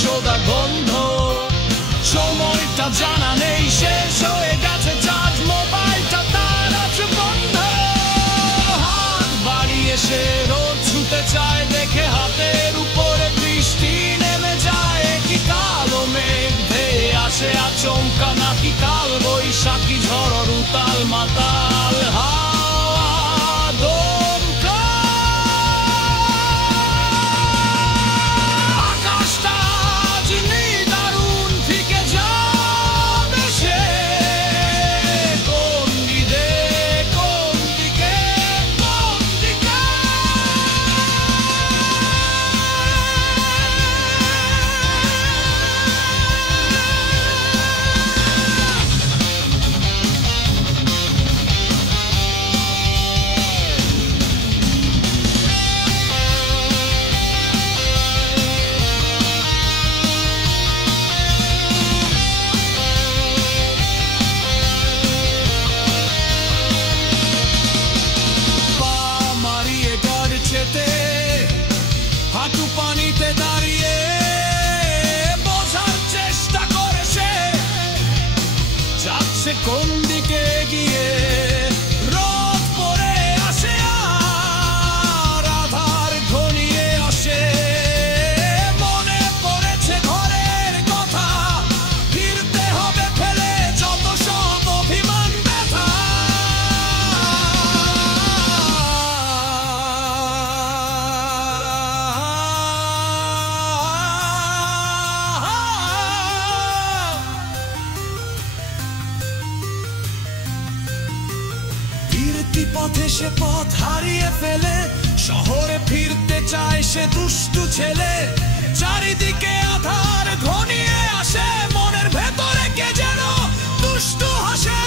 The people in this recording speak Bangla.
সোদা গন্ধ। সময়টা জানা নেই, শেষ হয়ে গেছে চার্জ, মোবাইলটা তার আছে বন্ধ। হাত বাড়িয়ে সে রোদ ছুতে চায়, দেখে হাতের উপরে বৃষ্টি নেমে যায়। কি কালো মেঘ ধেয়ে আসে আচমকা, নাকি কাল বৈশাখী ঝড় উতাল মাতাল হাওয়া দমকা। আকাশটা আজ নিদারুণ ফিকে যাবে সে, কোন দিকে কোন দিকে কোন দিকে। হাঁটু পানিতে দাঁড়িয়ে বোঝার চেষ্টা করে সে, যাচ্ছে কোন দিকে এগিয়ে। রোদ পড়ে আসে আর আধার ঘনিয়ে আসে, মনে পড়েছে ঘরের কথা, ফিরতে হবে ফেলে যত সব অভিমান ব্যথা। পথে সে পথ হারিয়ে ফেলে, শহরে ফিরতে চায় সে দুষ্টু ছেলে। চারিদিকে আধার ঘনিয়ে আসে, মনের ভেতরে কে যেন দুষ্টু হাসে।